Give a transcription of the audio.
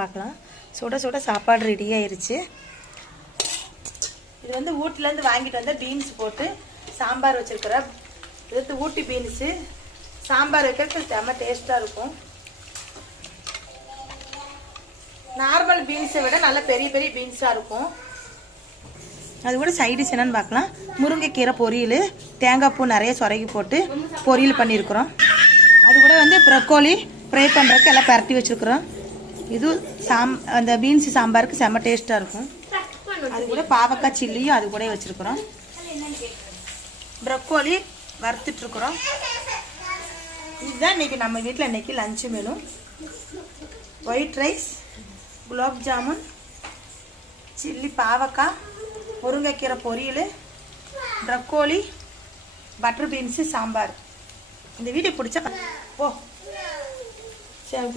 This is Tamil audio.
பார்க்கலாம். சுட சுட சாப்பாடு ரெடி ஆயிருச்சு. இது வந்து ஊட்டிலேருந்து வாங்கிட்டு வந்த பீன்ஸ் போட்டு சாம்பார் வச்சுருக்கிறேன். இது ஊட்டி பீன்ஸு சாம்பார் வைக்கிறதுக்கு செம்ம டேஸ்ட்டாக இருக்கும். நார்மல் பீன்ஸை விட நல்ல பெரிய பெரிய பீன்ஸாக இருக்கும். அது கூட சைடிஷ் என்னன்னு பார்க்கலாம். முருங்கைக்கீரை பொரியல், தேங்காய் பூ நிறைய சொரகி போட்டு பொரியல் பண்ணியிருக்கிறோம். அது கூட வந்து ப்ரொக்கோலி ஃப்ரை பண்ணுறதுக்கு எல்லாம் பரட்டி வச்சுருக்குறோம். இது அந்த பீன்ஸ் சாம்பாருக்கு செம்ம டேஸ்ட்டாக இருக்கும். அது கூட பாவக்காய் சில்லியும் அது கூட வச்சுருக்குறோம். ப்ரொக்கோலி வறுத்துட்ருக்குறோம். இதுதான் இன்றைக்கி நம்ம வீட்டில் இன்றைக்கி lunch menu. White rice, gulab jamun, chilli பாவக்காய், முருங்கைக்கீரை பொரியல், ப்ரொக்கோலி, பட்டர் பீன்ஸு சாம்பார். இந்த வீடியோ பிடிச்சா சரி